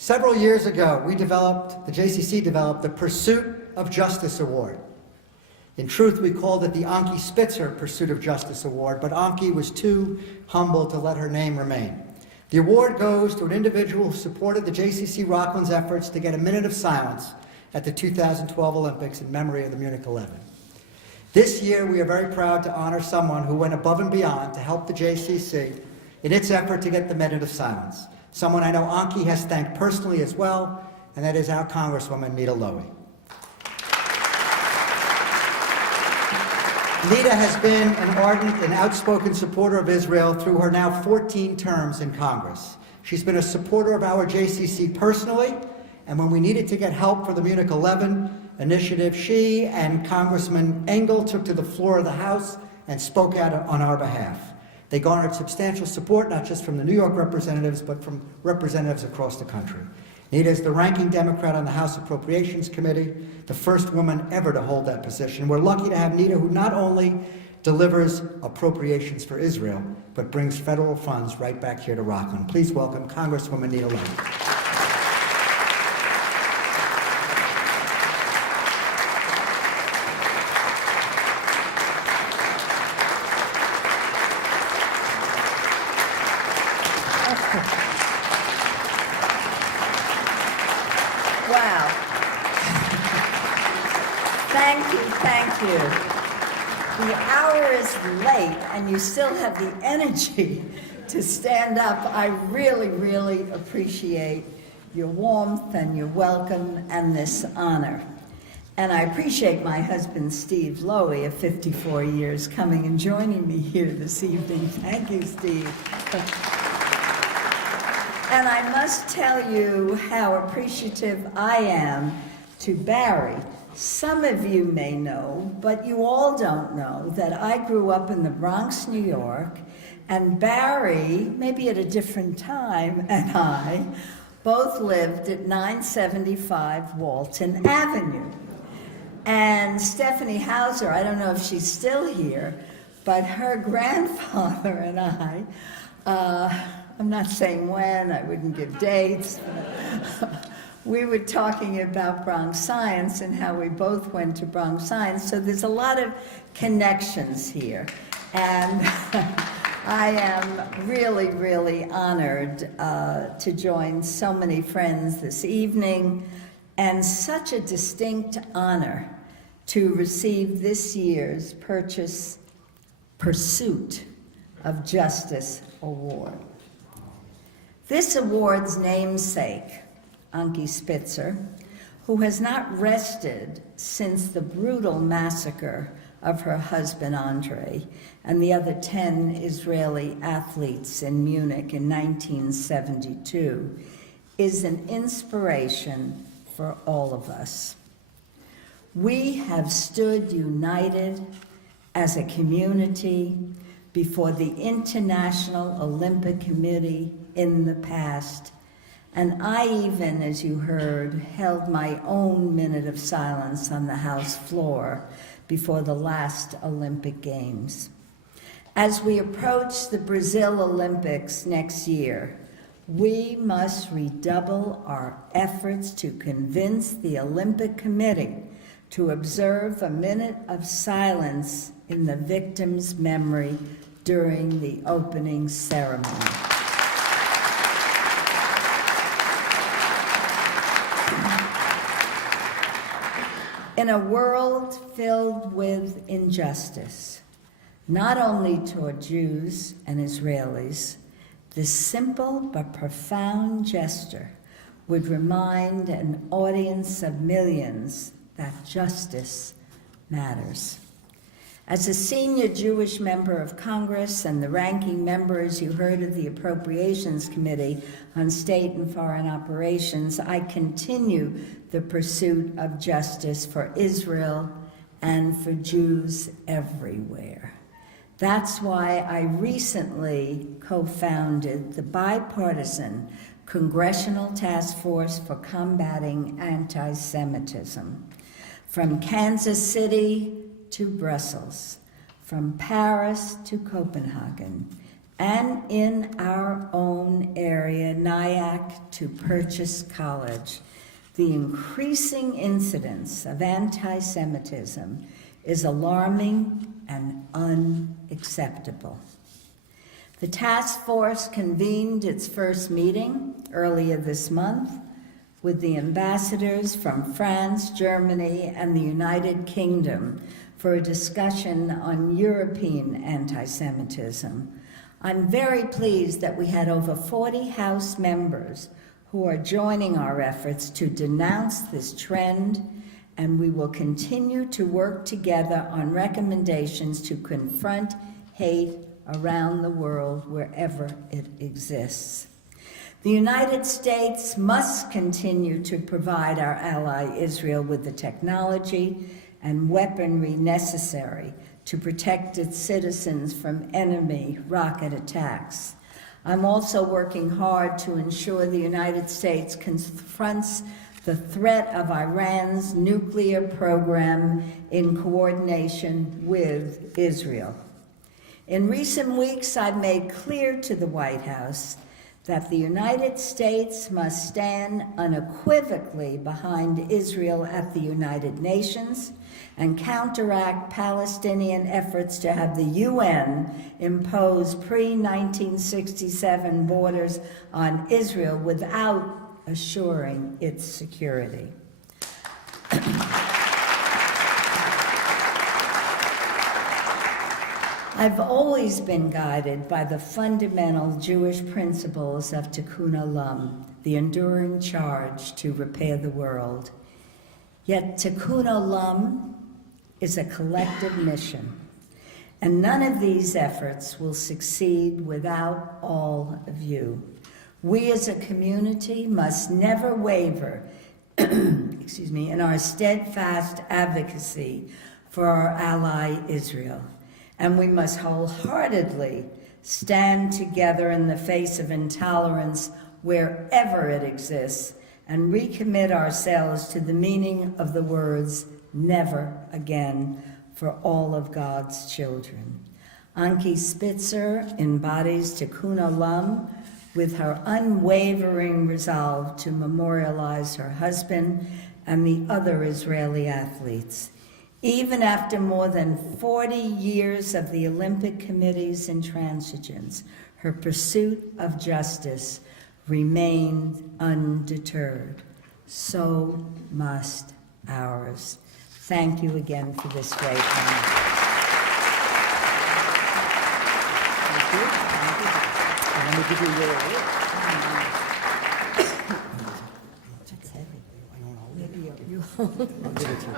Several years ago, the JCC developed the Pursuit of Justice Award. In truth, we called it the Anki Spitzer Pursuit of Justice Award, but Anki was too humble to let her name remain. The award goes to an individual who supported the JCC Rockland's efforts to get a minute of silence at the 2012 Olympics in memory of the Munich 11. This year, we are very proud to honor someone who went above and beyond to help the JCC in its effort to get the minute of silence. Someone I know Anki has thanked personally as well, and that is our Congresswoman, Nita Lowey. Nita has been an ardent and outspoken supporter of Israel through her now 14 terms in Congress. She's been a supporter of our JCC personally, and when we needed to get help for the Munich 11 initiative, she and Congressman Engel took to the floor of the House and spoke out on our behalf. They garnered substantial support, not just from the New York representatives, but from representatives across the country. Nita is the ranking Democrat on the House Appropriations Committee, the first woman ever to hold that position. We're lucky to have Nita, who not only delivers appropriations for Israel, but brings federal funds right back here to Rockland. Please welcome Congresswoman Nita Lowey. Wow. Thank you. The hour is late and you still have the energy to stand up. I really appreciate your warmth and your welcome and this honor. And I appreciate my husband, Steve Lowey, of 54 years, coming and joining me here this evening. Thank you, Steve. And I must tell you how appreciative I am to Barry. Some of you may know, but you all don't know, that I grew up in the Bronx, New York, and Barry, maybe at a different time, and I both lived at 975 Walton Avenue. And Stephanie Hauser, I don't know if she's still here, but her grandfather and I, I'm not saying when, I wouldn't give dates. We were talking about Bronx Science and how we both went to Bronx Science, so there's a lot of connections here. And I am really honored to join so many friends this evening, and such a distinct honor to receive this year's Pursuit of Justice Award. This award's namesake, Anki Spitzer, who has not rested since the brutal massacre of her husband Andre and the other 10 Israeli athletes in Munich in 1972, is an inspiration for all of us. We have stood united as a community before the International Olympic Committee in the past, and I even, as you heard, held my own minute of silence on the House floor before the last Olympic Games. As we approach the Brazil Olympics next year, we must redouble our efforts to convince the Olympic Committee to observe a minute of silence in the victims' memory during the opening ceremony. In a world filled with injustice, not only toward Jews and Israelis, this simple but profound gesture would remind an audience of millions that justice matters. As a senior Jewish member of Congress and the ranking member, as you heard, of the Appropriations Committee on State and Foreign Operations, I continue the pursuit of justice for Israel and for Jews everywhere. That's why I recently co-founded the bipartisan Congressional Task Force for Combating Anti-Semitism. From Kansas City to Brussels, from Paris to Copenhagen, and in our own area, Nyack to Purchase College, the increasing incidence of anti-Semitism is alarming and unacceptable. The task force convened its first meeting earlier this month with the ambassadors from France, Germany, and the United Kingdom for a discussion on European anti-Semitism. I'm very pleased that we had over 40 House members who are joining our efforts to denounce this trend, and we will continue to work together on recommendations to confront hate around the world wherever it exists. The United States must continue to provide our ally Israel with the technology and weaponry necessary to protect its citizens from enemy rocket attacks. I'm also working hard to ensure the United States confronts the threat of Iran's nuclear program in coordination with Israel. In recent weeks, I've made clear to the White House that the United States must stand unequivocally behind Israel at the United Nations and counteract Palestinian efforts to have the UN impose pre-1967 borders on Israel without assuring its security. I've always been guided by the fundamental Jewish principles of Tikkun Olam, the enduring charge to repair the world. Yet Tikkun Olam is a collective mission, and none of these efforts will succeed without all of you. We as a community must never waver in our steadfast advocacy for our ally Israel. And we must wholeheartedly stand together in the face of intolerance wherever it exists and recommit ourselves to the meaning of the words, never again, for all of God's children. Anki Spitzer embodies Tikkun Olam with her unwavering resolve to memorialize her husband and the other Israeli athletes. Even after more than 40 years of the Olympic Committee's intransigence, her pursuit of justice remained undeterred. So must ours. Thank you again for this great honor. Thank you. And let me give you your award. That's heavy. I don't know. Maybe you I'll give it to you.